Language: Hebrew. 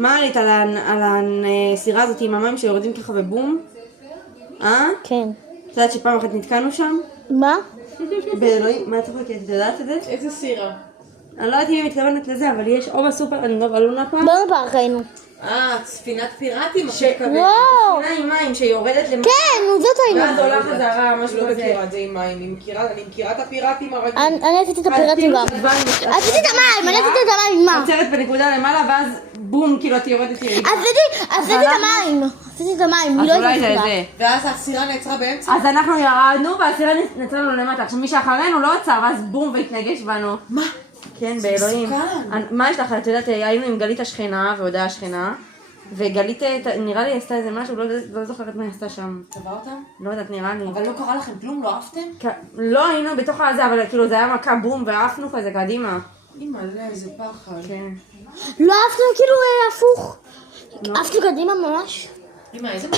מה עלית על הסירה הזאת עם המים שיורדים ככה בבום? כן. את יודעת שפעם אחת נתקענו שם? מה? באלוהים, מה את צוחקת? את יודעת את זה? איזה סירה? אני לא יודעת אם היא מתכוונת לזה, אבל יש או בסופר, אני לא בלונה פעם. בואו פארק היינו. ספינת פיראטים? וואו! ספינה עם מים שיורדת למטה. כן, נו זאת היינו. ואז עולה חזרה, משהו לא כזה. מכירה את זה עם מים, אני מכירה את הפיראטים הרגילים. אני עשיתי את הפיראטים גם. עשיתי את המים, אני עשיתי את המים עם מה? עוצרת בנקודה למעלה, ואז בום, כאילו את יורדת ירידה. עשיתי את המים. עשיתי את המים, היא לא אז אולי זה הייתה זה. ואז הסירה נעצרה באמצע? אז אנחנו ירדנו, והסירה נצרה לנו למטה. עכשיו מי שאחרינו לא עצר, ואז בום והתנגש בנו. מה? כן, באלוהים. מסוכן. מה יש לך? את יודעת, היינו עם גלית השכנה והודעה השכנה, וגלית, נראה לי עשתה איזה משהו, לא זוכרת מה היא עשתה שם. צבע אותם? לא יודעת, נראה לי. אבל לא קרה לכם כלום? לא עפתם? לא היינו בתוך הזה, אבל כאילו זה היה מכה בום ועפנו כזה קדימה. אימא'לה, איזה פחד. כן. לא עפנו כאילו הפוך. עפנו קדימה ממש. אימא, איזה